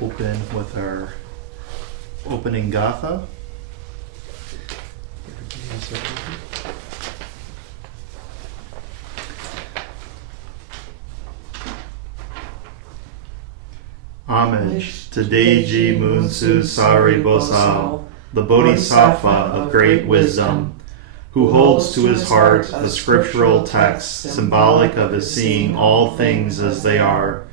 open with our opening gatha. Homage to Deji Munsu Sari Bosal, the Bodhisattva of great wisdom, who holds to his heart the scriptural text symbolic of his seeing all things as they are,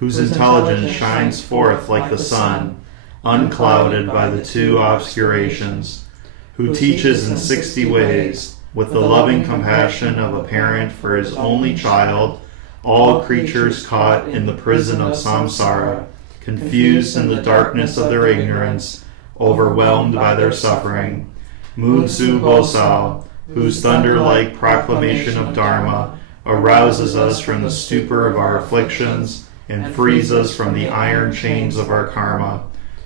whose intelligence shines forth like the sun, unclouded by the two obscurations, who teaches in 60 ways, with the loving compassion of a parent for his only child, all creatures caught in the prison of samsara, confused in the darkness of their ignorance, overwhelmed by their suffering. Munsu Bosal, whose thunder-like proclamation of Dharma arouses us from the stupor of our afflictions and frees us from the iron chains of our karma,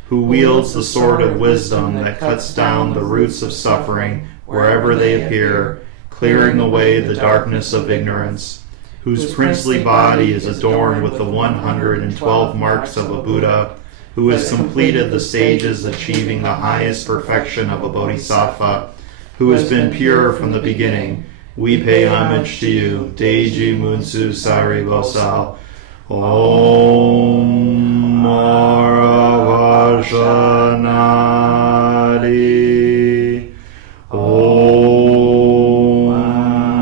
who wields the sword of wisdom that cuts down the roots of suffering wherever they appear, clearing away the darkness of ignorance, whose princely body is adorned with the 112 marks of a Buddha, who has completed the stages achieving the highest perfection of a bodhisattva, who has been pure from the beginning. We pay homage to you, Deji Munsu Sari Bosal. Om Maravashanadi. Om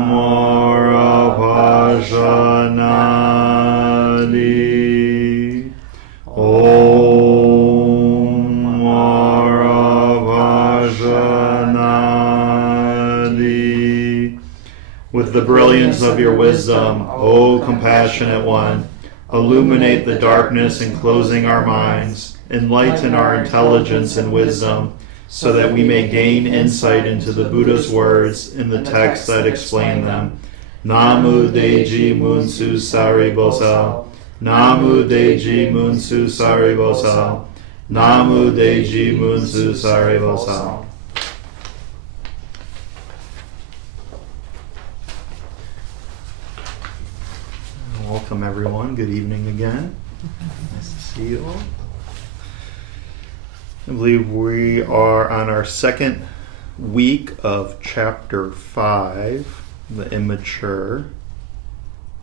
Maravashanadi. Om Maravashanadi. With the brilliance of your wisdom, O compassionate one, illuminate the darkness enclosing our minds, enlighten our intelligence and wisdom, so that we may gain insight into the Buddha's words in the texts that explain them. Namu Deji Munsu Sari Bosal. Namu Deji Munsu Sari Bosal. Namu Deji Munsu Sari Bosal. Welcome everyone. Good evening again. Nice to see you all. I believe we are on our second week of chapter 5, the Immature.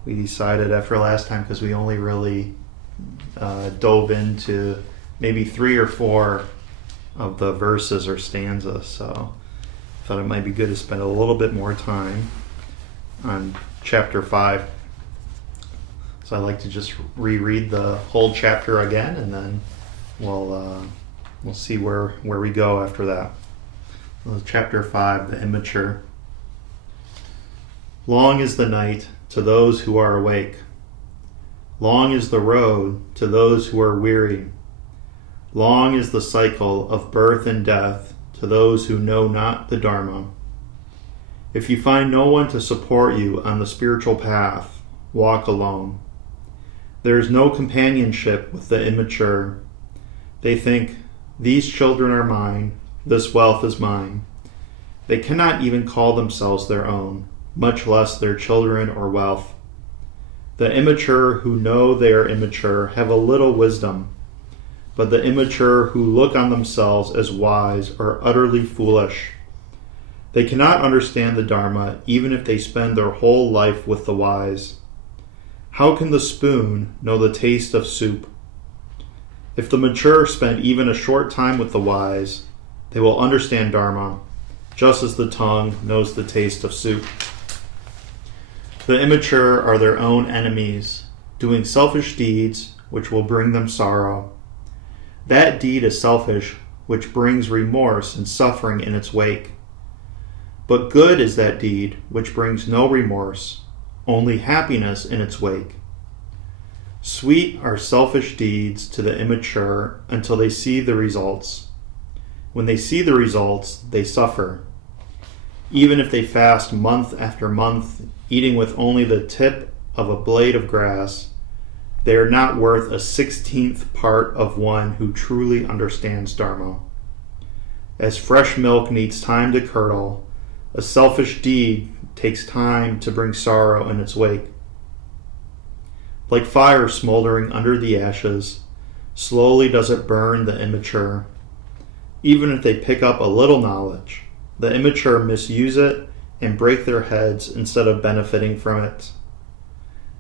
We decided after last time, because we only really dove into maybe 3 or 4 of the verses or stanzas, so I thought it might be good to spend a little bit more time on chapter 5. So I'd like to just reread the whole chapter again, and then we'll see where we go after that. Chapter 5, the Immature. Long is the night to those who are awake. Long is the road to those who are weary. Long is the cycle of birth and death to those who know not the Dharma. If you find no one to support you on the spiritual path, walk alone. There is no companionship with the immature. They think, these children are mine, this wealth is mine. They cannot even call themselves their own, much less their children or wealth. The immature who know they are immature have a little wisdom, but the immature who look on themselves as wise are utterly foolish. They cannot understand the Dharma even if they spend their whole life with the wise. How can the spoon know the taste of soup? If the mature spend even a short time with the wise, they will understand Dharma, just as the tongue knows the taste of soup. The immature are their own enemies, doing selfish deeds which will bring them sorrow. That deed is selfish, which brings remorse and suffering in its wake. But good is that deed which brings no remorse, only happiness in its wake. Sweet are selfish deeds to the immature until they see the results. When they see the results, they suffer. Even if they fast month after month, eating with only the tip of a blade of grass, they are not worth a 16th part of one who truly understands Dharma. As fresh milk needs time to curdle, a selfish deed takes time to bring sorrow in its wake. Like fire smoldering under the ashes, Slowly does it burn the immature. Even if they pick up a little knowledge, the immature misuse it and break their heads instead of benefiting from it.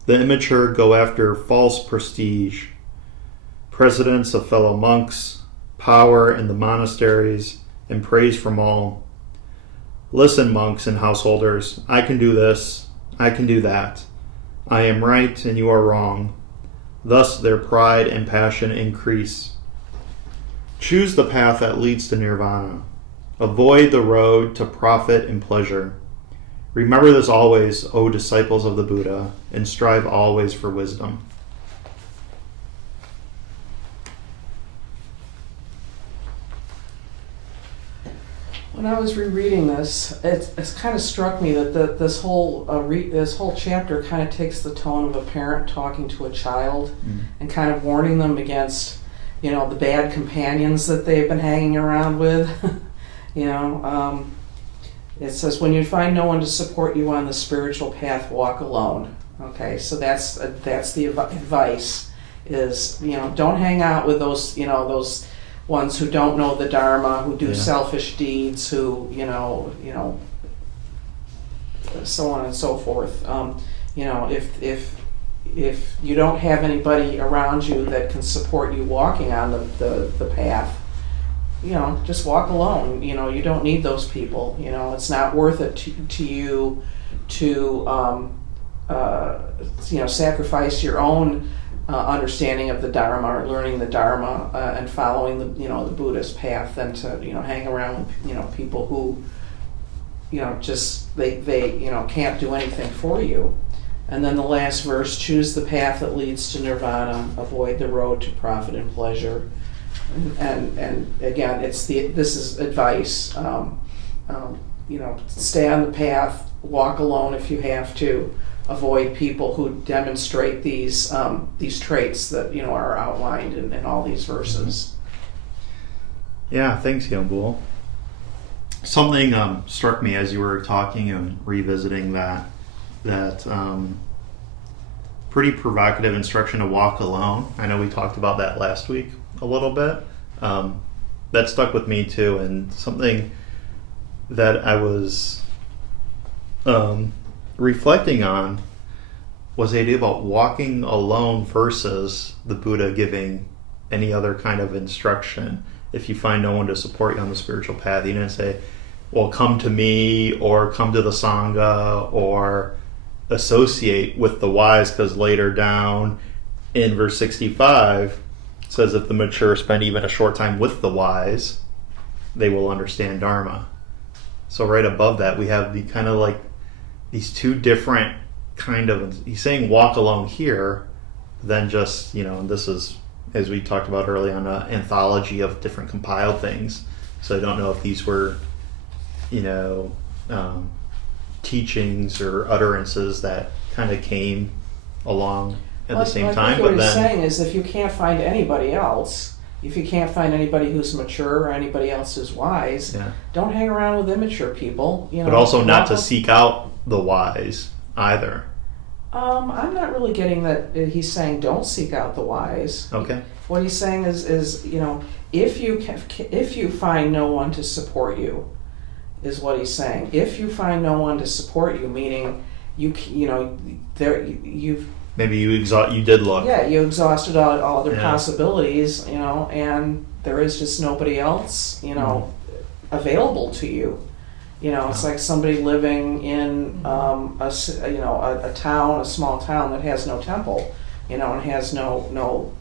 The immature go after false prestige, presidents of fellow monks, power in the monasteries, and praise from all. Listen, monks and householders, I can do this, I can do that. I am right and you are wrong. Thus their pride and passion increase. Choose the path that leads to nirvana. Avoid the road to profit and pleasure. Remember this always, O disciples of the Buddha, and strive always for wisdom. When I was rereading this, it's kind of struck me that this whole chapter kind of takes the tone of a parent talking to a child and kind of warning them against, the bad companions that they've been hanging around with. It says, when you find no one to support you on the spiritual path, walk alone. Okay, so that's the advice is, don't hang out with those ones who don't know the Dharma, who do selfish deeds, who, so on and so forth. If you don't have anybody around you that can support you walking on the path, just walk alone. You don't need those people. It's not worth it to you to, sacrifice your own understanding of the Dharma or learning the Dharma and following the Buddhist path than to hang around with people who they can't do anything for you. And then the last verse, choose the path that leads to nirvana, avoid the road to profit and pleasure. And again, this is advice. Stay on the path, walk alone if you have to. Avoid people who demonstrate these traits that are outlined in all these verses. Yeah, thanks, Yambul. Something struck me as you were talking and revisiting that pretty provocative instruction to walk alone. I know we talked about that last week a little bit. That stuck with me too, and something that I was reflecting on was the idea about walking alone versus the Buddha giving any other kind of instruction. If you find no one to support you on the spiritual path, he didn't say, well, come to me or come to the Sangha or associate with the wise, because later down in verse 65 it says if the mature spend even a short time with the wise, they will understand Dharma. So right above that we have the kind of like these two different kind of, he's saying walk alone here, then just, this is, as we talked about early on, an anthology of different compiled things. So I don't know if these were, teachings or utterances that kind of came along at the same time. What he's saying is if you can't find anybody else, if you can't find anybody who's mature or anybody else who's wise, don't hang around with immature people. But also not to seek out the wise either. I'm not really getting that he's saying don't seek out the wise. Okay. What he's saying is if you find no one to support you, is what he's saying. If you find no one to support you, meaning you've maybe you did look. Yeah, you exhausted all other possibilities, and there is just nobody else, available to you. It's like somebody living in a small town that has no temple, and has no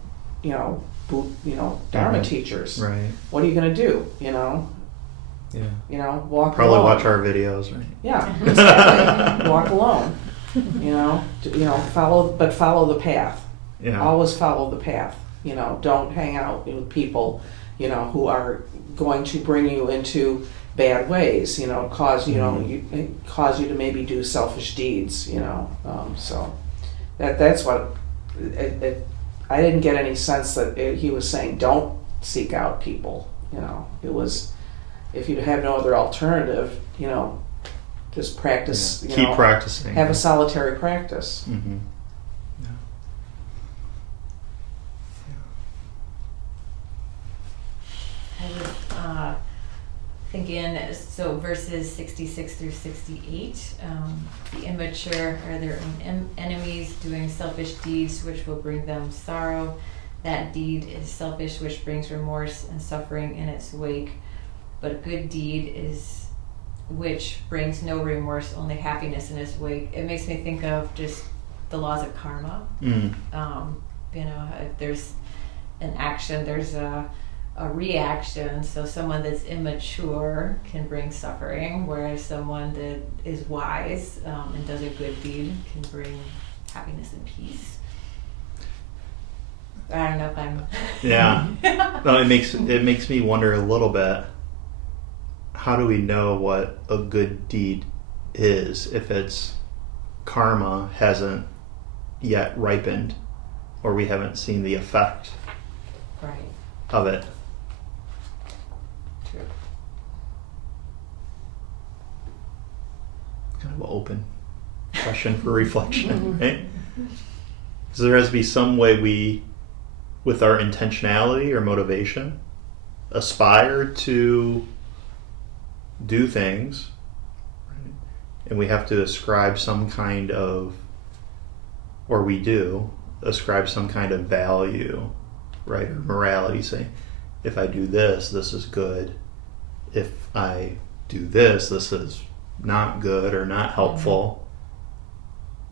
Dharma teachers. Right. What are you going to do? Walk Probably alone. Watch our videos, right? Yeah, exactly. Walk alone. Follow the path. Yeah. Always follow the path. Don't hang out with people, who are going to bring you into bad ways. Cause cause you to maybe do selfish deeds. So that's what I didn't get any sense that he was saying don't seek out people. It was, if you have no other alternative, just practice. Keep practicing. Have a solitary practice. Mm-hmm. thinking, so verses 66 through 68, the immature are their own enemies, doing selfish deeds which will bring them sorrow. That deed is selfish, which brings remorse and suffering in its wake. But a good deed is which brings no remorse, only happiness in its wake. It makes me think of just the laws of karma. If there's an action, there's a reaction. So someone that's immature can bring suffering, whereas someone that is wise and does a good deed can bring happiness and peace. I don't know if I'm. Yeah. No, it makes me wonder a little bit. How do we know what a good deed is if its karma hasn't yet ripened, or we haven't seen the effect Right. of it? True. Kind of an open question for reflection, right? Because there has to be some way we, with our intentionality or motivation, aspire to do things, right? And we have to ascribe some kind of, or we do, ascribe some kind of value, right, or morality, saying, if I do this, this is good. If I do this, this is not good or not helpful.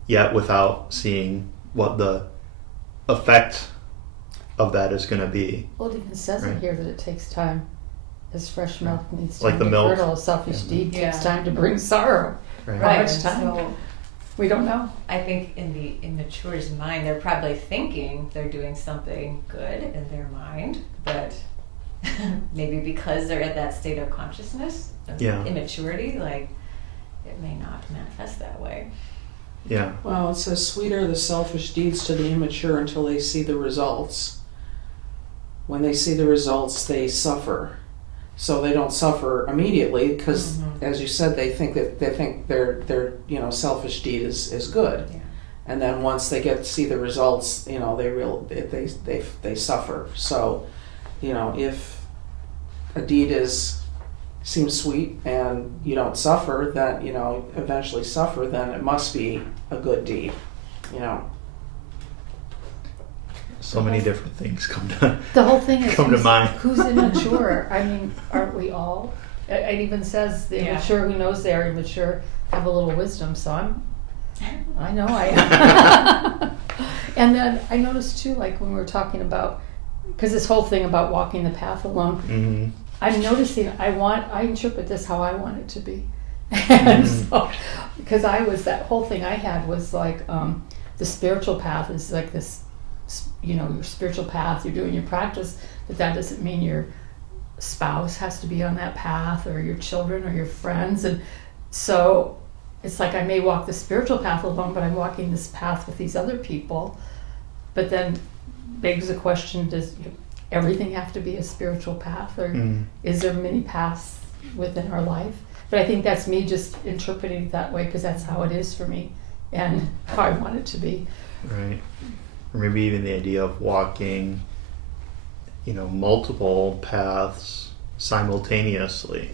Yet without seeing what the effect of that is going to be. Well, it even says in Right. here that it takes time. As fresh milk needs Like time the to milk. curdle, a selfish deed Yeah. takes time to bring sorrow. Right. How much and time? so We don't know. I think in the immature's mind, they're probably thinking they're doing something good in their mind, but maybe because they're at that state of consciousness, of Yeah. immaturity, like it may not manifest that way. Yeah. Well, it says, sweet are the selfish deeds to the immature until they see the results. When they see the results, they suffer. So they don't suffer immediately because, as you said, they think their selfish deed is good. Yeah. And then once they get to see the results, they suffer. So, if a deed seems sweet and you don't suffer, that eventually suffer, then it must be a good deed. So many different things come to The whole thing is Come to mind. who's immature. I mean, aren't we all? It even says the Yeah. immature who knows they are immature have a little wisdom. So I know I am. And then I noticed too, like when we were talking about, because this whole thing about walking the path alone, Mhm. I'm noticing I interpret this how I want it to be. And so, because that whole thing I had was like, the spiritual path is like this, your spiritual path, you're doing your practice, but that doesn't mean your spouse has to be on that path, or your children, or your friends. And so it's like I may walk the spiritual path alone, but I'm walking this path with these other people. But then begs the question, does everything have to be a spiritual path, or is there many paths within our life? But I think that's me just interpreting it that way because that's how it is for me and how I want it to be. Right. Or maybe even the idea of walking, multiple paths simultaneously,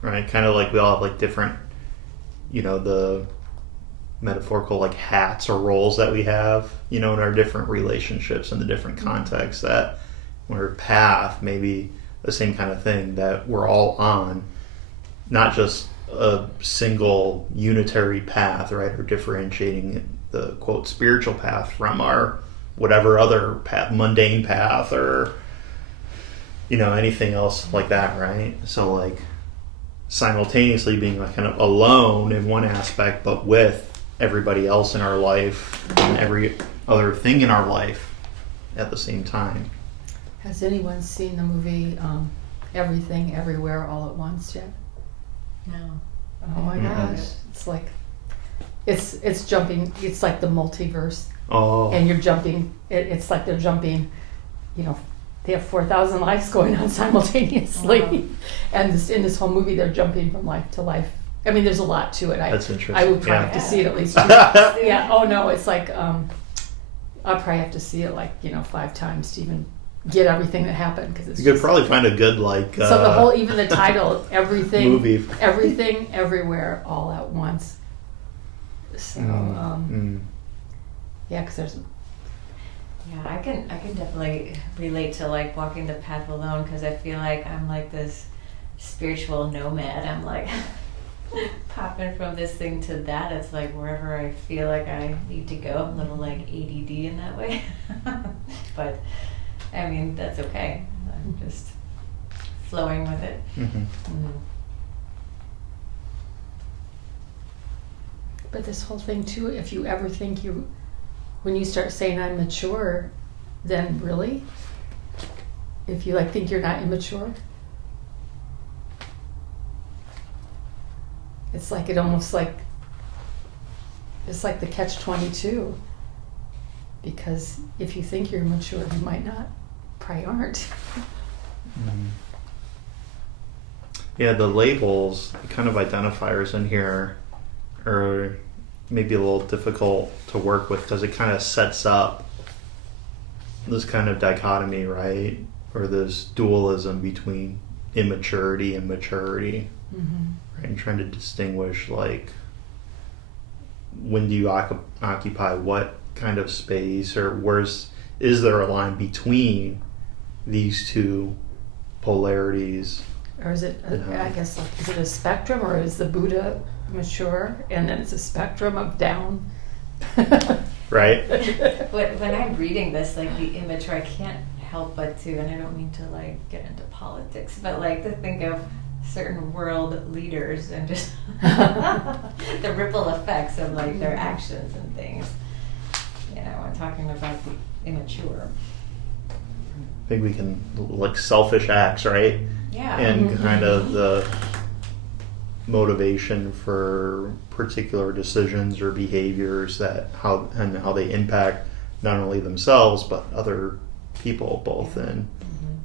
right? Kind of like we all have like different, the metaphorical like hats or roles that we have, in our different relationships and the different contexts, that when our path may be the same kind of thing that we're all on, not just a single unitary path, right? Or differentiating the quote spiritual path from our whatever other path, mundane path, or anything else like that, right? So like simultaneously being like kind of alone in one aspect, but with everybody else in our life and every other thing in our life at the same time. Has anyone seen the movie Everything Everywhere All at Once yet? No. Oh my Mhm. gosh, it's like it's jumping. It's like the multiverse, Oh, and you're jumping. It's like they're jumping. They have 4,000 lives going on simultaneously, Wow. and in this whole movie, they're jumping from life to life. I mean, there's a lot to it. that's interesting. I would probably have to Yeah. see it at least. Yeah. Oh no, it's like I'll probably have to see it like 5 times to even get everything that happened because it's You could just, probably find a good like so the whole, even the title, everything, movie. everything, everywhere, all at once. So yeah, because there's Yeah, I can definitely relate to like walking the path alone because I feel like I'm like this spiritual nomad. I'm like popping from this thing to that. It's like wherever I feel like I need to go. I'm a little like ADD in that way. But I mean, that's okay. I'm just flowing with it. But this whole thing too, if you ever think when you start saying I'm mature, then really? If you like think you're not immature? It's like it's like the catch-22. Because if you think you're mature, you might not, probably aren't. Yeah, the labels, the kind of identifiers in here are maybe a little difficult to work with because it kind of sets up this kind of dichotomy, right? Or this dualism between immaturity and maturity. Right? And trying to distinguish like when do you occupy what kind of space, or is there a line between these two polarities? Or is it, I guess, like, is it a spectrum, or is the Buddha mature and then it's a spectrum of down? Right? When I'm reading this, like the immature, I can't help but to, and I don't mean to like get into politics, but like to think of certain world leaders and just the ripple effects of like their actions and things. You know, I'm talking about the immature. I think we can like selfish acts, right? Yeah. And kind of the motivation for particular decisions or behaviors how they impact not only themselves but other people, both in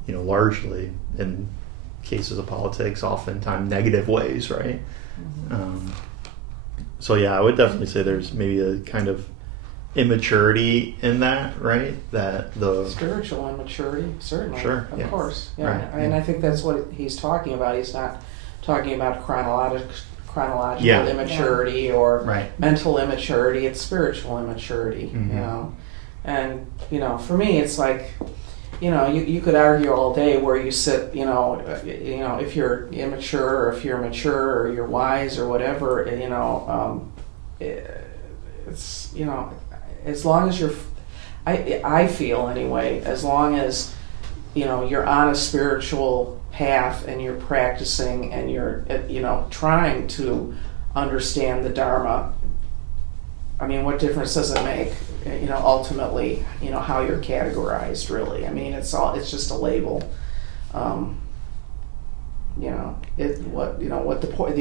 largely in cases of politics, oftentimes negative ways, right? So yeah, I would definitely say there's maybe a kind of immaturity in that, right? That the Spiritual immaturity, certainly. Sure, Of yeah. course. Yeah. Right, And yeah. I think that's what he's talking about. He's not talking about chronological Yeah. immaturity or right. mental immaturity. It's spiritual immaturity, Mhm. you know. And, for me, it's like, you could argue all day where you sit, if you're immature or if you're mature or you're wise or whatever, it's, as long as I feel anyway, as long as, you're on a spiritual path and you're practicing and you're, trying to understand the Dharma, I mean, what difference does it make, ultimately, how you're categorized, really? I mean, it's just a label. The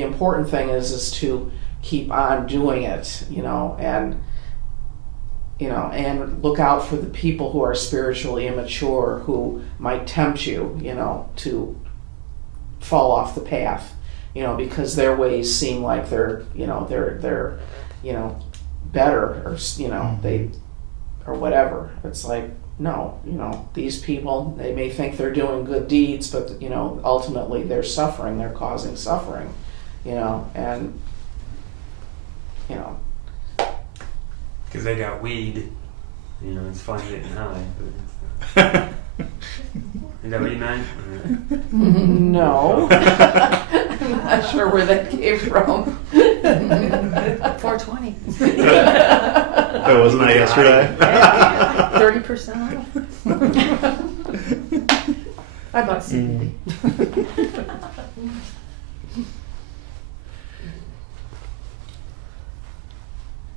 important thing is to keep on doing it, and look out for the people who are spiritually immature who might tempt you, to fall off the path, because their ways seem like they're better, or they or whatever. It's like, no, these people, they may think they're doing good deeds, but ultimately they're suffering, they're causing suffering, and because they got weed. It's fun getting high. But is that what you meant? no. I'm not sure where that came from. 420. Oh, wasn't I yesterday? 30% off. I bought CBD.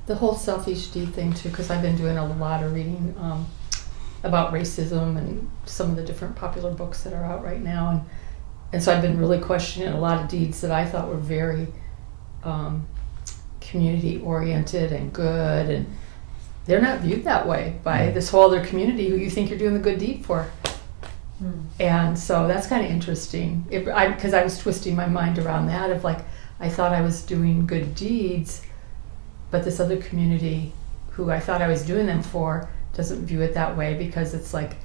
The whole selfish deed thing too, because I've been doing a lot of reading about racism and some of the different popular books that are out right now, and so I've been really questioning a lot of deeds that I thought were very community oriented and good, and they're not viewed that way by this whole other community who you think you're doing the good deed for. And so that's kind of interesting, because I was twisting my mind around that of like, I thought I was doing good deeds, but this other community who I thought I was doing them for doesn't view it that way, because it's like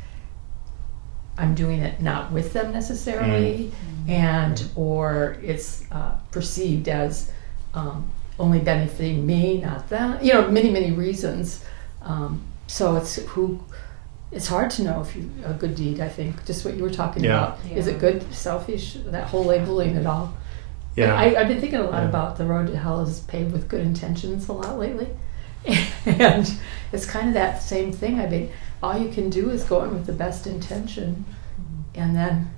I'm doing it not with them necessarily, and or it's perceived as only benefiting me, not them. Many reasons. So it's hard to know if a good deed. I think just what you were talking about. Is it good, selfish? That whole labeling it all. Yeah. I've been thinking a lot about the road to hell is paved with good intentions a lot lately, and it's kind of that same thing. I mean, all you can do is go in with the best intention, and then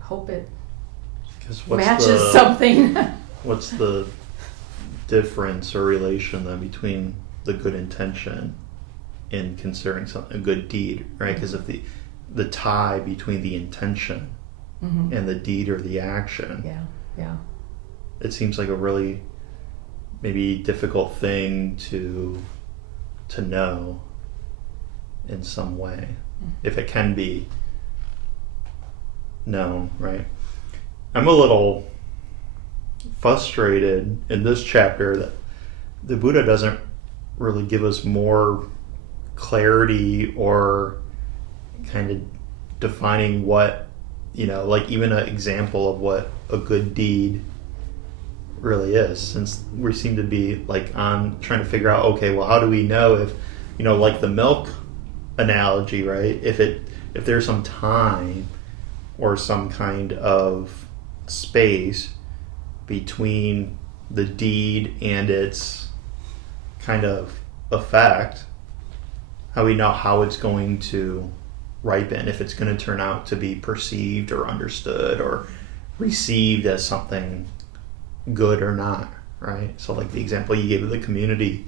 hope it 'Cause matches something. What's the difference or relation then between the good intention and considering something a good deed, right? Because if the tie between the intention and the deed or the action, it seems like a really maybe difficult thing to know in some way, if it can be known, right? I'm a little frustrated in this chapter that the Buddha doesn't really give us more clarity or kind of defining what, like even an example of what a good deed really is, since we seem to be like on trying to figure out, okay, well, how do we know if, like the milk analogy, right? If there's some time or some kind of space between the deed and its kind of effect, how we know how it's going to ripen, if it's going to turn out to be perceived or understood or received as something good or not, right? So like the example you gave of the community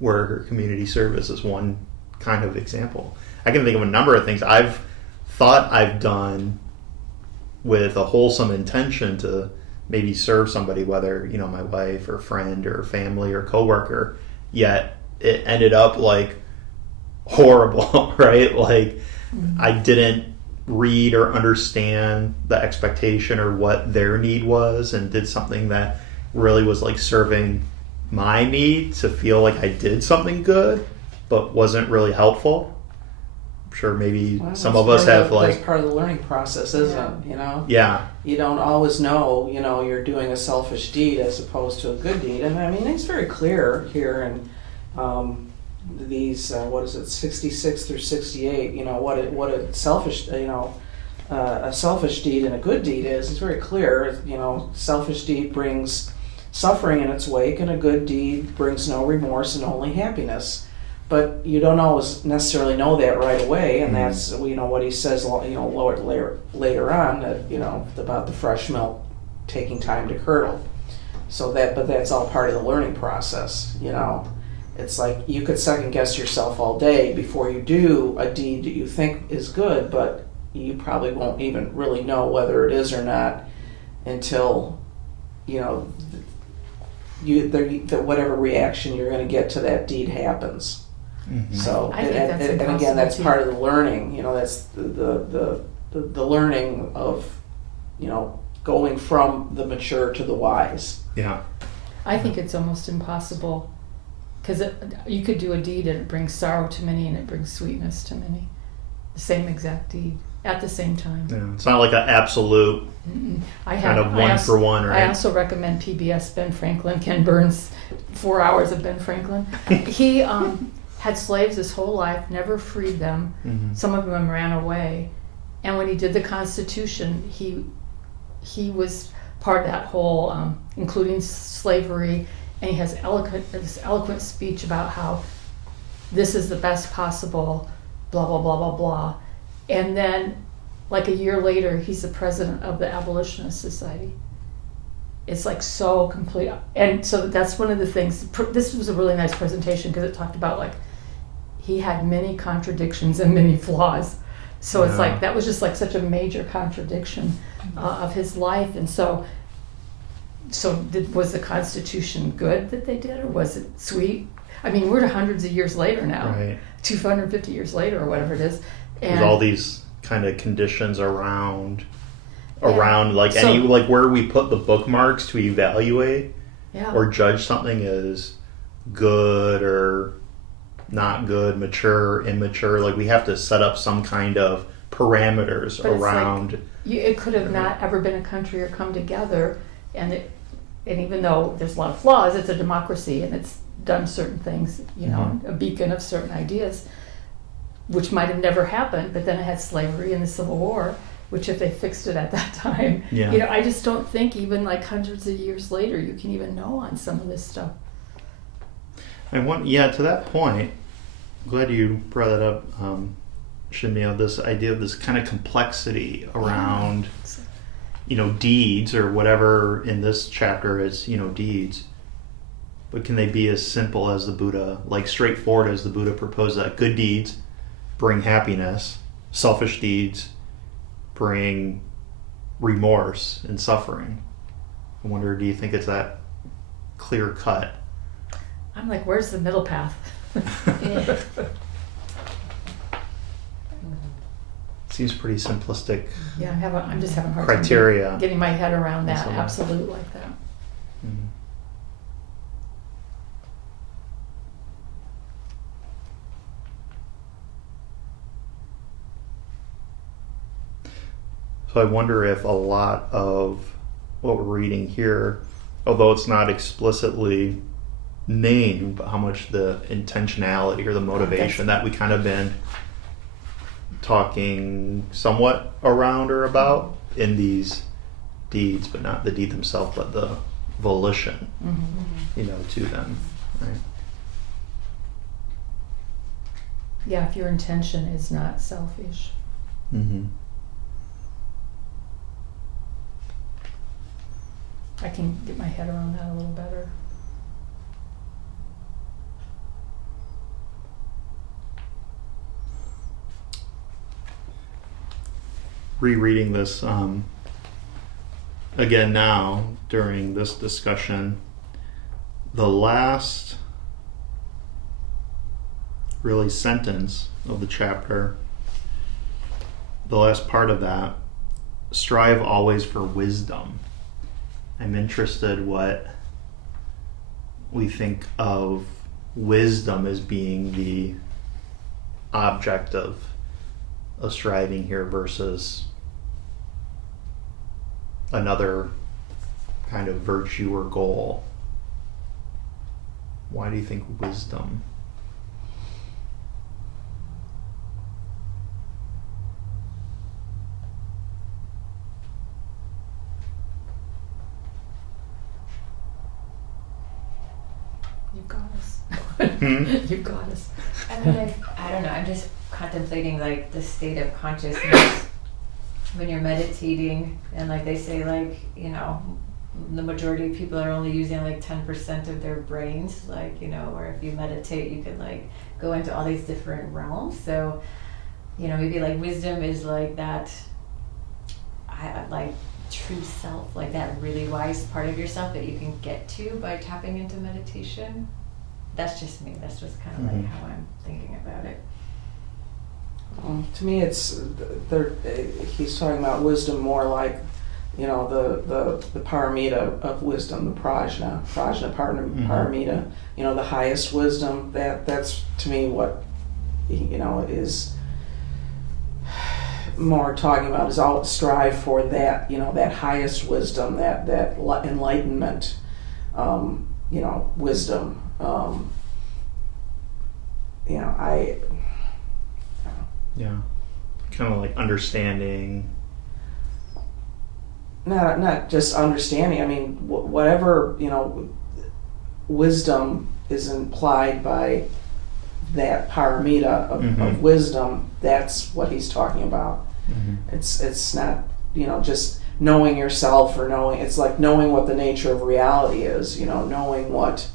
work or community service is one kind of example. I can think of a number of things I've thought I've done with a wholesome intention to maybe serve somebody, whether, my wife or friend or family or coworker, yet it ended up like horrible, right? Like I didn't read or understand the expectation or what their need was, and did something that really was like serving my need to feel like I did something good, but wasn't really helpful. I'm sure maybe some of us have that's part of the learning process, isn't it? Yeah. You don't always know, you're doing a selfish deed as opposed to a good deed. And I mean, it's very clear here in these, 66 through 68, what a selfish, a selfish deed and a good deed is. It's very clear. Selfish deed brings suffering in its wake, and a good deed brings no remorse and only happiness. But you don't always necessarily know that right away, and that's what he says later on, about the fresh milk taking time to curdle. But that's all part of the learning process. It's like you could second guess yourself all day before you do a deed that you think is good, but you probably won't even really know whether it is or not until whatever reaction you're going to get to that deed happens. So I think that's and again, that's too. part of the learning. That's the learning of going from the mature to the wise. Yeah. I think it's almost impossible, because you could do a deed and it brings sorrow to many and it brings sweetness to many. The same exact deed at the same time. Yeah. It's not like an absolute kind of one for one, right? I also recommend PBS Ben Franklin, Ken Burns, 4 hours of Ben Franklin. He had slaves his whole life, never freed them. Some of them ran away. And when he did the Constitution, he was part of that whole, including slavery, and he has this eloquent speech about how this is the best possible, blah, blah, blah, blah, blah. And then, like a year later, he's the president of the Abolitionist Society. It's like so complete. And so that's one of the things. This was a really nice presentation because it talked about like he had many contradictions and many flaws. So it's like that was just like such a major contradiction of his life. And so was the Constitution good that they did, or was it sweet? I mean, we're hundreds of years later now, Right. 250 years later or whatever it is. And There's all these kind of conditions around like So- any like where we put the bookmarks to evaluate yeah. or judge something as good or not good, mature, immature. Like we have to set up some kind of parameters But it's like- around. It could have not ever been a country or come together, and even though there's a lot of flaws, it's a democracy and it's done certain things, a beacon of certain ideas, which might have never happened. But then it had slavery and the Civil War, which if they fixed it at that time, Yeah. I just don't think even like hundreds of years later you can even know on some of this stuff. To that point, I'm glad you brought that up, Shimio, this idea of this kind of complexity around, deeds or whatever in this chapter is, deeds. But can they be as simple as the Buddha, like straightforward as the Buddha proposed that good deeds bring happiness, selfish deeds bring remorse and suffering? I wonder, do you think it's that clear cut? I'm like, where's the middle path? Seems pretty simplistic. Yeah, I'm just having a hard Criteria. time getting my head around that Something. absolute like that. Mhm. So I wonder if a lot of what we're reading here, although it's not explicitly named, but how much the intentionality or the motivation that we kind of been talking somewhat around or about in these deeds, but not the deed themselves, but the volition, to them, right? Yeah, if your intention is not selfish. Mm-hmm. I can get my head around that a little better. Rereading this again now during this discussion, the last really sentence of the chapter, the last part of that, strive always for wisdom. I'm interested what we think of wisdom as being the object of striving here versus another kind of virtue or goal. Why do you think wisdom? You've got us. Hmm? You've got us. I mean, I don't know. I'm just contemplating like the state of consciousness when you're meditating, and like they say, like the majority of people are only using like 10% of their brains. Like where if you meditate, you can like go into all these different realms. So maybe like wisdom is like that. Like true self, like that really wise part of yourself that you can get to by tapping into meditation. That's just me. That's just kind of like how I'm thinking about it. To me, it's he's talking about wisdom more like, the paramita of wisdom, the prajna, paramita. The highest wisdom. That's to me what is more talking about, is all strive for that. That highest wisdom, that enlightenment. Wisdom. Yeah, kind of like understanding. Not just understanding. I mean, whatever wisdom is implied by that paramita of wisdom. That's what he's talking about. Mm-hmm. It's not just knowing yourself or knowing. It's like knowing what the nature of reality is. Knowing what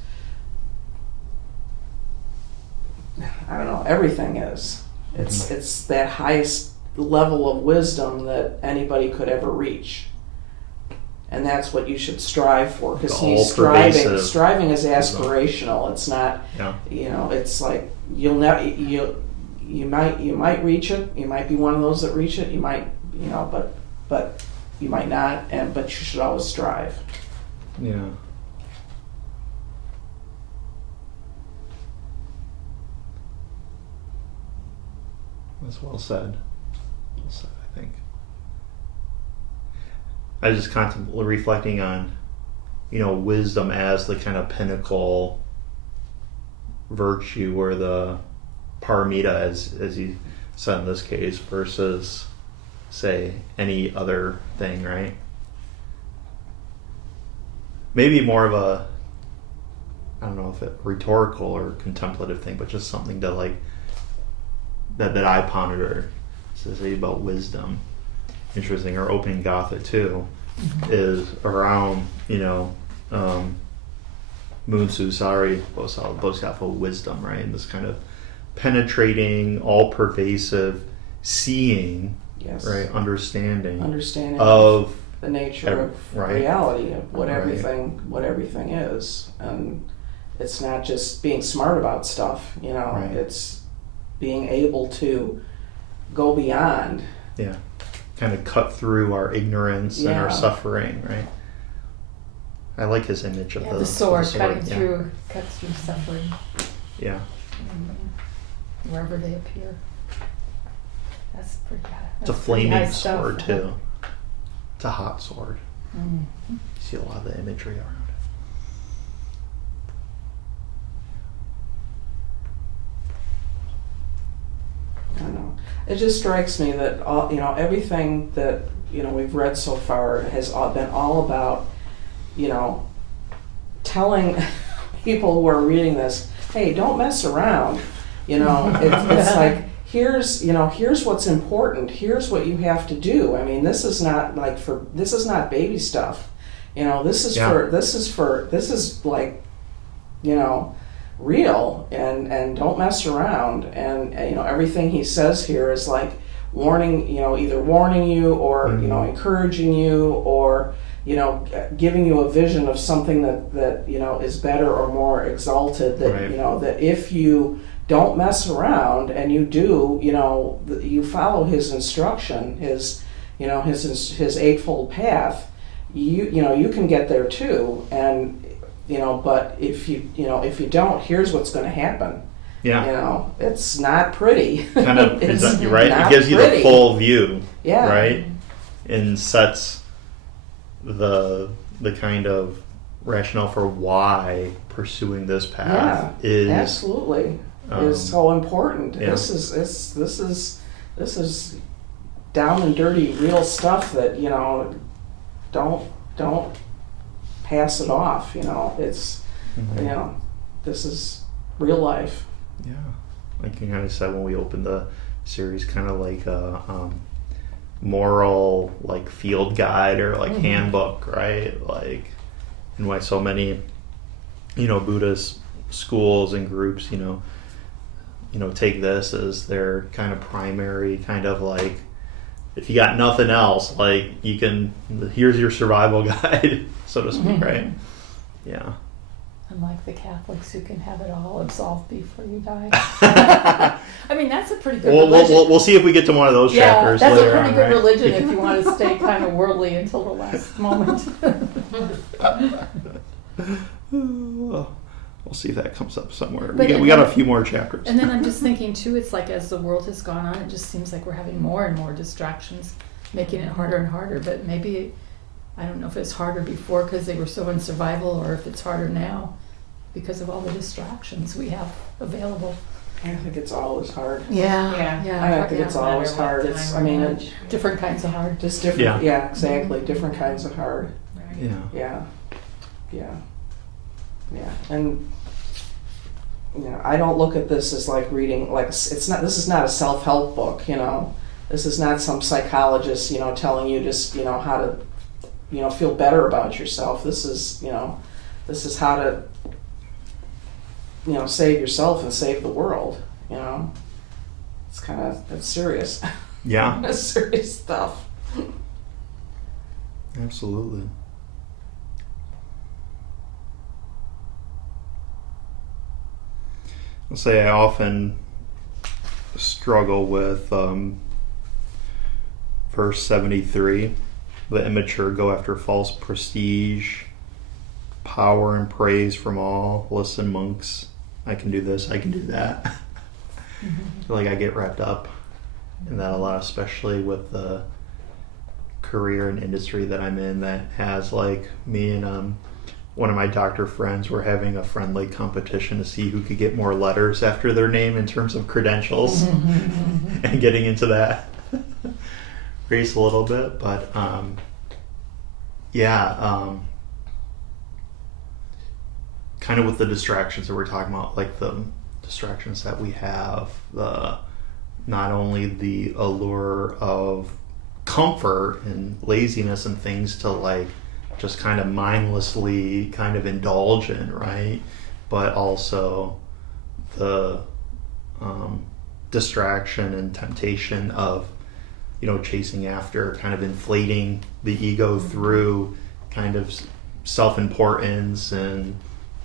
everything is. It's that highest level of wisdom that anybody could ever reach, and that's what you should strive for. Because he's striving. Striving is aspirational. It's not. Yeah. It's like you might reach it. You might be one of those that reach it. You might, but you might not. But you should always strive. Yeah. That's well said. well said, I think. I was just constantly reflecting on, wisdom as the kind of pinnacle virtue, or the paramita, as you said in this case, versus, say, any other thing, right? Maybe more of a, I don't know if it rhetorical or contemplative thing, but just something to like that I pondered to say about wisdom. Interesting. Our opening Gatha too is around Munsusari Bodhisattva wisdom, right? And this kind of penetrating, all-pervasive seeing, Yes. right? Understanding of the nature of right. reality, of what Right. everything is, and it's not just being smart about stuff. Right. It's being able to go beyond. Yeah, kind of cut through our ignorance and our Yeah. suffering, right? I like his image of The sword cutting yeah. cuts through suffering. Yeah. Wherever they appear. That's pretty. It's a flaming sword too. It's a hot sword. Mm. You see a lot of the imagery around it. I don't know. It just strikes me that everything that we've read so far has been all about telling people who are reading this, hey, don't mess around. It's like here's what's important. Here's what you have to do. I mean, this is not baby stuff. This is like real, and don't mess around. And everything he says here is like warning, either warning you or encouraging you, or giving you a vision of something that is better or more exalted, that Right. That if you don't mess around and you do, you follow his instruction, his eightfold path, you can get there too. And but if you don't, here's what's going to happen. Yeah. It's not pretty. Kind of, It's you're right. not It gives you pretty. the full view, Yeah. right? And sets the kind of rationale for why pursuing this path is Absolutely. Is so important. yeah. This is down and dirty real stuff that don't pass it off. It's Mhm. this is real life. Yeah, like you kind of said when we opened the series, kind of like a moral like field guide or like handbook, right? Like, and why so many Buddhist schools and groups take this as their kind of primary kind of like, if you got nothing else, like here's your survival guide, so to speak, right? Yeah. Unlike the Catholics who can have it all absolved before you die. I mean, that's a pretty good religion. We'll see if we get to one of those chapters that's later a pretty on, good right? religion if you want to stay kind of worldly until the last moment. We'll see if that comes up somewhere. But We got a few more chapters. And then I'm just thinking too, it's like as the world has gone on, it just seems like we're having more and more distractions, making it harder and harder. But maybe, I don't know if it's harder before because they were so in survival, or if it's harder now because of all the distractions we have available. I think it's always hard. Yeah. I think it's always No matter hard. what It's time or much. Different kinds of hard. just different. Yeah. Yeah, exactly. Different kinds of hard. Right. Yeah. Yeah. And I don't look at this as like reading, like it's not. This is not a self-help book. This is not some psychologist telling you just how to feel better about yourself. This is how to save yourself and save the world. It's serious. Yeah. It's serious stuff. Absolutely. I'll say I often struggle with verse 73. The immature go after false prestige, power and praise from all. Listen, monks, I can do this, I can do that. I feel like I get wrapped up and that a lot, especially with the career and industry that I'm in, that has like me and one of my doctor friends were having a friendly competition to see who could get more letters after their name in terms of credentials and getting into that race a little bit. But kind of with the distractions that we're talking about, like the distractions that we have, the not only the allure of comfort and laziness and things to like just kind of mindlessly kind of indulge in, right? But also the distraction and temptation of, chasing after, kind of inflating the ego through kind of self-importance and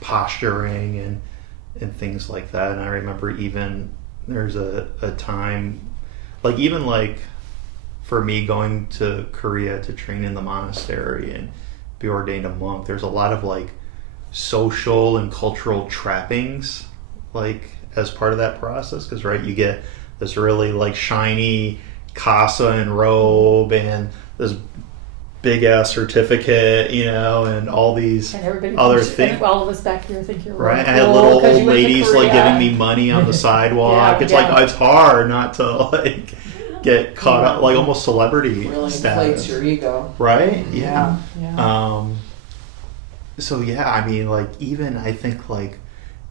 posturing and things like that. And I remember even there's a time, like even like for me going to Korea to train in the monastery and be ordained a monk, there's a lot of like social and cultural trappings like as part of that process, because right, you get this really like shiny casa and robe and this big ass certificate, and all these And everybody other thinks, things. and all of us back here think you're Right, really I had cool little 'cause old you went to ladies like Korea. giving me money on the sidewalk. Yeah, It's yeah. like it's hard not to like get caught up, like almost celebrity Really inflates status, your ego. right? Yeah. Yeah. So yeah, I mean, like even I think like,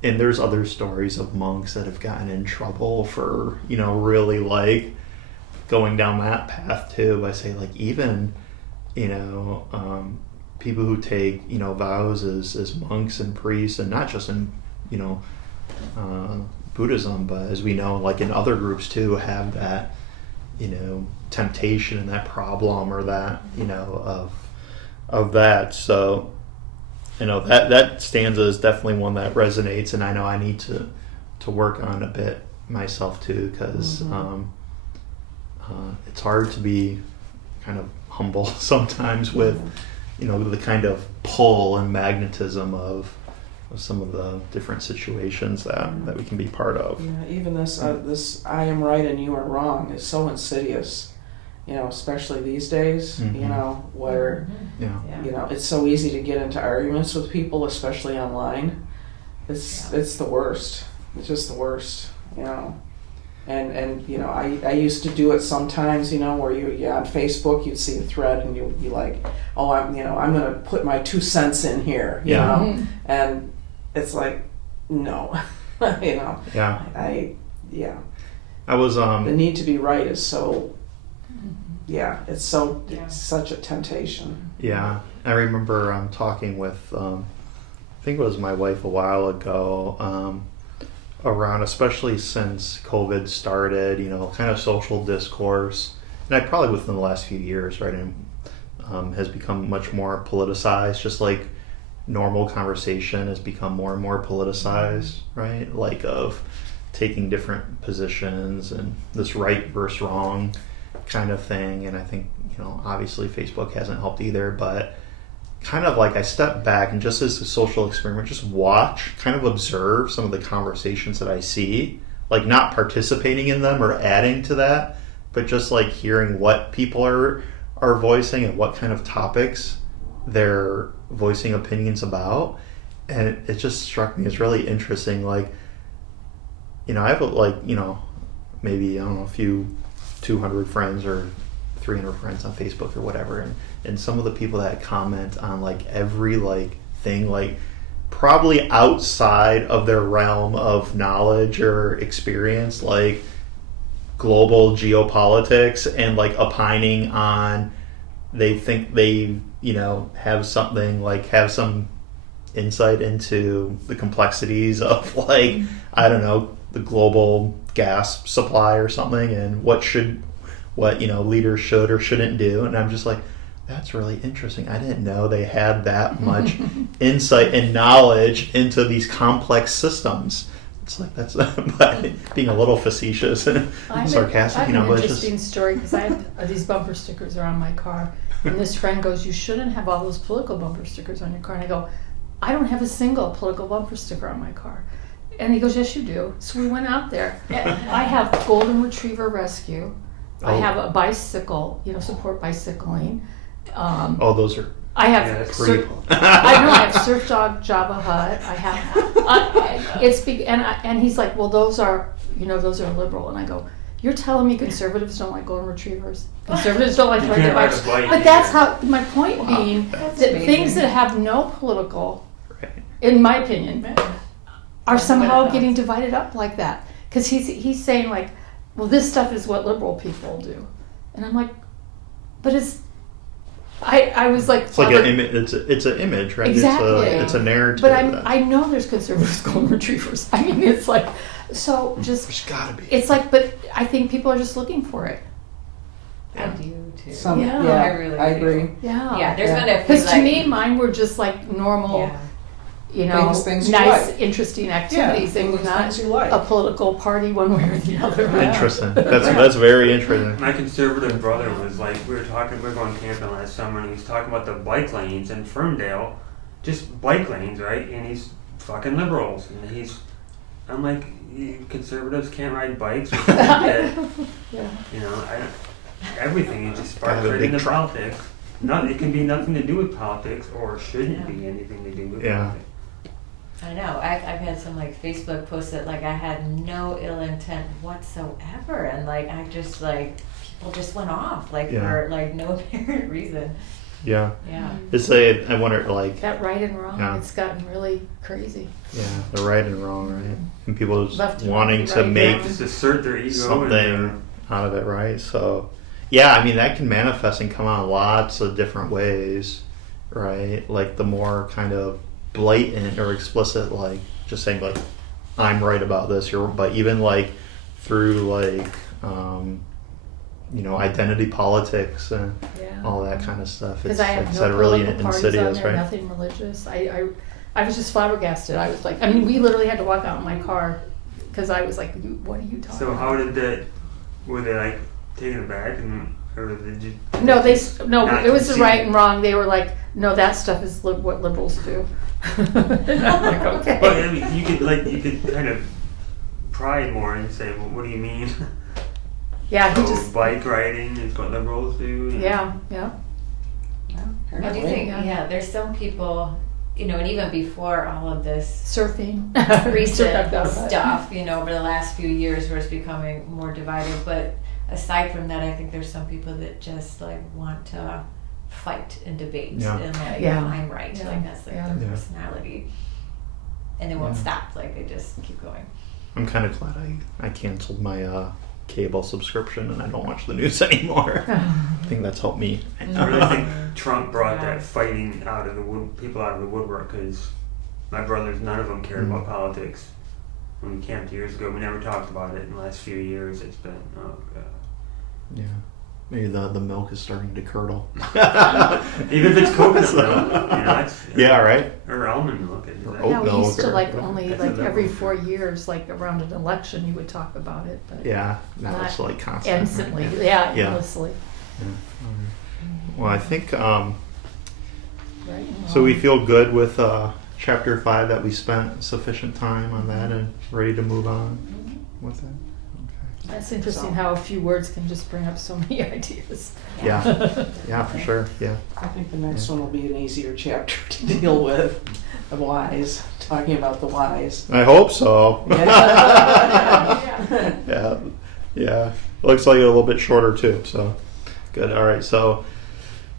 and there's other stories of monks that have gotten in trouble for really like going down that path too. I say like even people who take vows as monks and priests, and not just in Buddhism, but as we know, like in other groups too, have that temptation and that problem or that of that. So that stanza is definitely one that resonates, and I know I need to work on a bit myself too, because it's hard to be kind of humble sometimes with the kind of pull and magnetism of some of the different situations that we can be part of. Yeah, even this I am right and you are wrong is so insidious, especially these days, where Yeah. it's so easy to get into arguments with people, especially online. It's the worst. It's just the worst, And I used to do it sometimes, where you on Facebook you'd see a thread and you'd be like, oh, I'm gonna put my 2 cents in here, Yeah. and it's like, no, Yeah. I was the need to be right is so, it's such a temptation. Yeah, I remember talking with I think it was my wife a while ago, around, especially since COVID started, kind of social discourse, and probably within the last few years, right, and has become much more politicized, just like normal conversation has become more and more politicized, right, like of taking different positions and this right versus wrong kind of thing. And I think, obviously Facebook hasn't helped either, but kind of like I step back and just as a social experiment, just watch, kind of observe some of the conversations that I see, like not participating in them or adding to that, but just like hearing what people are voicing and what kind of topics they're voicing opinions about. And it just struck me as really interesting. Like, I have maybe, I don't know, a few 200 friends or 300 friends on Facebook or whatever, and some of the people that comment on like every like thing, like probably outside of their realm of knowledge or experience, like global geopolitics, and like opining on, they think they have something, like have some insight into the complexities of like, I don't know, the global gas supply or something, and what leaders should or shouldn't do. And I'm just like, that's really interesting. I didn't know they had that much insight and knowledge into these complex systems. It's like, that's by being a little facetious and sarcastic, I have an but it's interesting just story, because I have these bumper stickers around my car, and this friend goes, you shouldn't have all those political bumper stickers on your car. And I go, I don't have a single political bumper sticker on my car. And he goes, yes you do. So we went out there. I have Golden Retriever Rescue, I Oh. have a bicycle, support bicycling. Oh, those are I have Yeah, that's pretty. I know I have Surf Dog, Java Hut. I have and he's like, well, those are liberal, and I go, you're telling me conservatives don't like golden retrievers? Conservatives don't like You riding can't their ride bikes, a bike but that's either. how my point being That's that amazing. things that have no political, Right. in my opinion, are That's what I somehow thought. getting divided up like that. Because he's saying like, well, this stuff is what liberal people do, and I'm like, but I was like, It's like an image. It's an image, right? Exactly. It's a narrative. but that- I know there's conservatives golden retrievers. I mean, it's like, so just There's gotta be. it's like, but I think people are just looking for it. I do too. Yeah. I really I do. agree. Yeah. Yeah, there's Yeah. been a few Because to like, me, mine were just like normal, yeah. Things you nice, like. interesting activities. They were not things you like. a political party one way or the other. Interesting. That's very interesting. My conservative brother was like, we were going camping last summer, and he was talking about the bike lanes in Ferndale, just bike lanes, right? And he's fucking liberals, and I'm like, you conservatives can't ride bikes or something like that. Yeah. Everything is just I sparks have a right big into truck. politics. It can be nothing to do with politics, or shouldn't be anything to do with Yeah. politics. I know. I've had some like Facebook posts that like I had no ill intent whatsoever, and like I just like people just went off like Yeah. for like no apparent reason. Yeah. Yeah. I wonder, like, That right and wrong, Yeah. it's gotten really crazy. yeah, the right and wrong, right? And people just Left and wanting right, to right, make wrong. Just assert their ego something out of it, right? So, yeah, I mean, that can manifest and come out lots of different ways, right? Like the more kind of blatant or explicit, like just saying like, I'm right about this, but even like through like, identity politics and Yeah. all that kind of stuff. Because It's I have like no said, really political parties on insidious, there, right? nothing religious. I was just flabbergasted. I was like, I mean, we literally had to walk out in my car because I was like, what are you talking So about? how did that? Were they like taken aback, or did you? No, no, not it was the concede? right and wrong. They were like, no, that stuff is what liberals do. And I'm like, okay. But I mean, you could kind of pry more and say, well, what do you mean? Yeah, he So just, bike riding is what liberals do. and- yeah. I do Apparently. think Yeah. there's some people, and even before all of this Surfing. recent Surf, I've got that. stuff, over the last few years where it's becoming more divided. But aside from that, I think there's some people that just like want to fight and debate Yeah. and like Yeah. I'm right, Yeah. like that's like Yeah. their Yeah. personality, and they won't Yeah. stop. Like they just keep going. I'm kind of glad I canceled my cable subscription and I don't watch the news anymore. I think that's helped me. I really think Trump brought Yeah. that fighting out of people out of the woodwork, because my brothers, none of them cared about politics. When we camped years ago, we never talked about it. In the last few years, it's been, oh god. Yeah. Maybe the milk is starting to curdle. Even if it's coconut milk, that's Yeah, right? or almond milk. Or Yeah, oat we used milk to or- like only That's like another every one. 4 years, like around an election, you would talk about it. But Yeah, now it's Not like constant. instantly, right? yeah, Yeah. endlessly. Well, I think Right. so. We feel good with chapter 5 that we spent sufficient time on that and ready to move on with it. Okay. That's interesting So- how a few words can just bring up so many ideas. Yeah. Yeah, for sure. Yeah. I think the next one will be an easier chapter to deal with. The whys, talking about the whys. I hope so. Yeah. Yeah, yeah. Looks like a little bit shorter too. So good. All right. So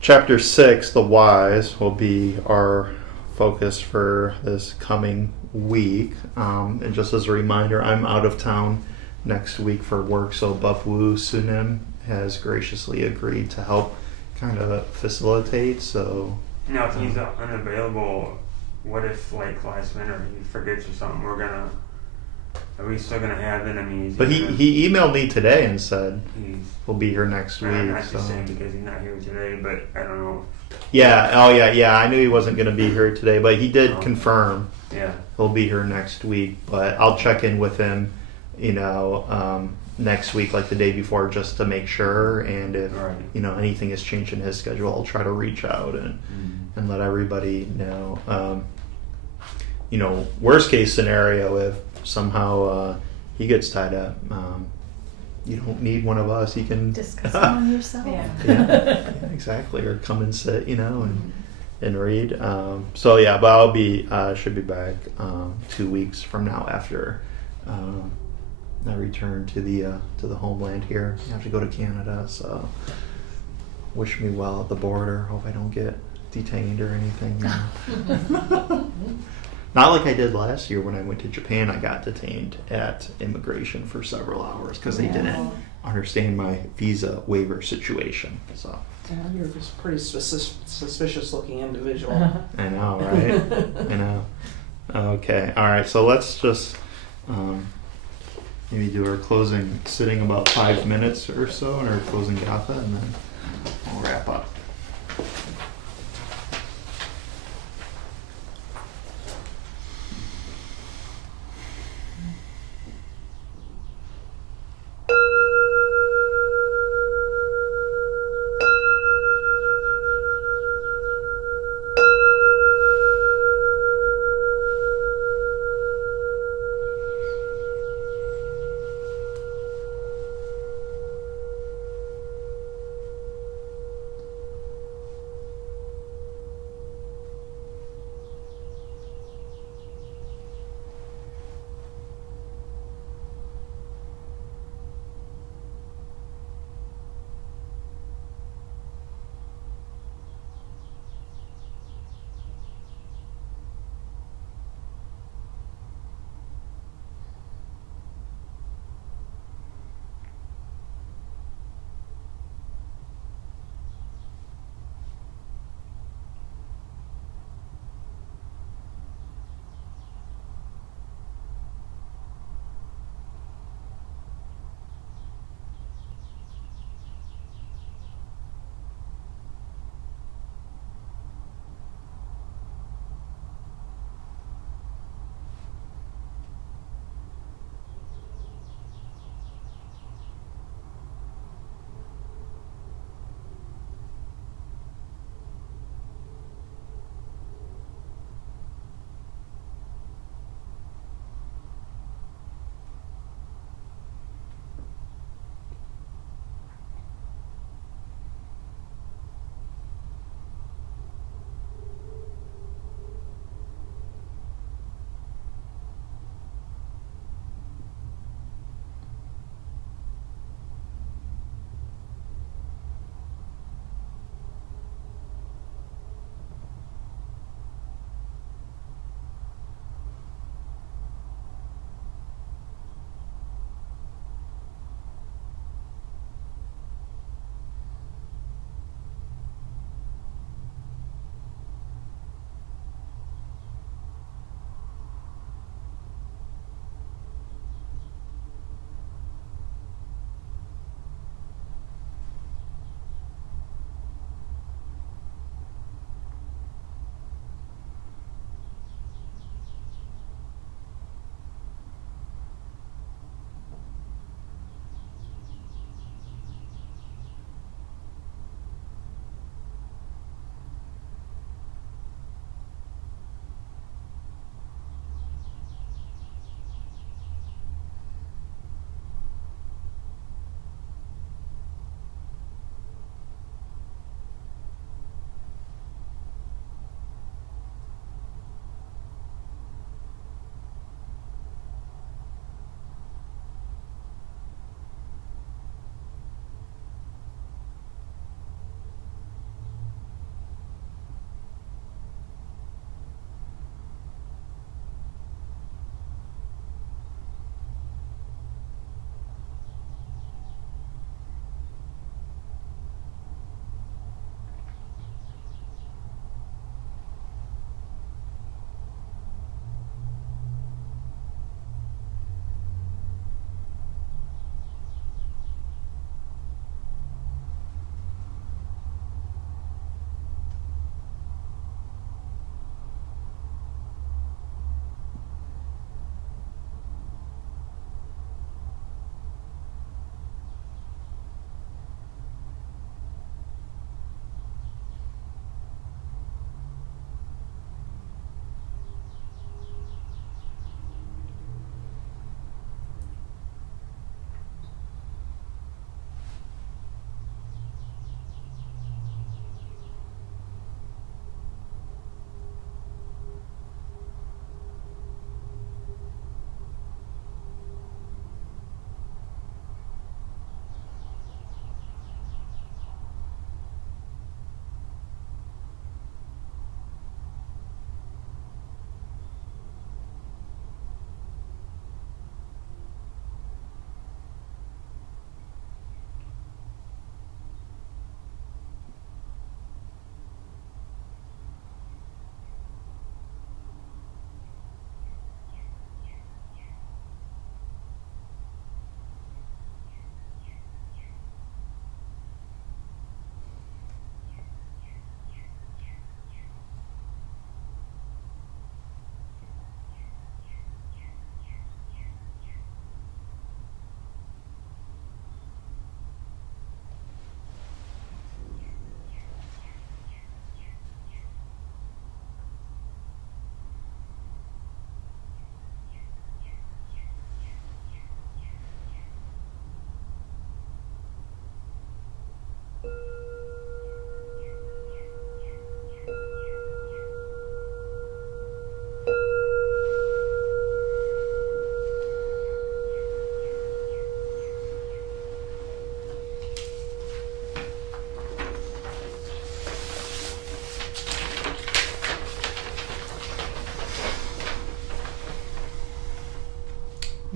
chapter 6, the whys, will be our focus for this coming week. And just as a reminder, I'm out of town next week for work. So Buff Wu Sunim has graciously agreed to help kind of facilitate. So Now, if he's unavailable, what if, like, last minute he forgets or something? Are we still gonna have it? I mean, but he emailed me today and said he's. he'll be here next week. I'm not So. just saying because he's not here today, but I don't know. Yeah. Oh, yeah. I knew he wasn't going to be here today, but he did Oh. confirm Yeah. he'll be here next week. But I'll check in with him, next week, like the day before, just to make sure. And if Right. anything has changed in his schedule, I'll try to reach out and let everybody know. Worst case scenario, if somehow he gets tied up, you don't need one of us. You can Discuss it on yourself. Yeah. yeah, extly, or come and sit, and read. So yeah, but I'll be should be back 2 weeks from now after I return to the homeland here. I have to go to Canada, so wish me well at the border. Hope I don't get detained or anything. Not like I did last year when I went to Japan. I got detained at immigration for several hours because they didn't understand my visa waiver situation. So Yeah, you're just a pretty suspicious looking individual. I know, right? I know. Okay, all right. So let's just maybe do our closing sitting about 5 minutes or so, and our closing gatha, and then we'll wrap up.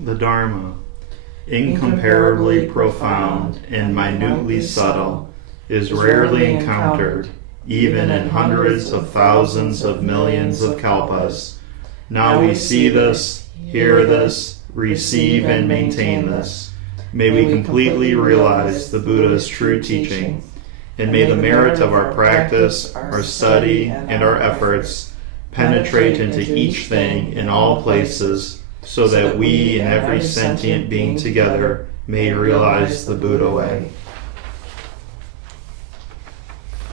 the Dharma, incomparably profound and minutely subtle, is rarely encountered, even in hundreds of thousands of millions of kalpas. Now we see this, hear this, receive and maintain this. May we completely realize the Buddha's true teaching, and may the merit of our practice, our study, and our efforts penetrate into each thing in all places, so that we and every sentient being together may realize the Buddha way.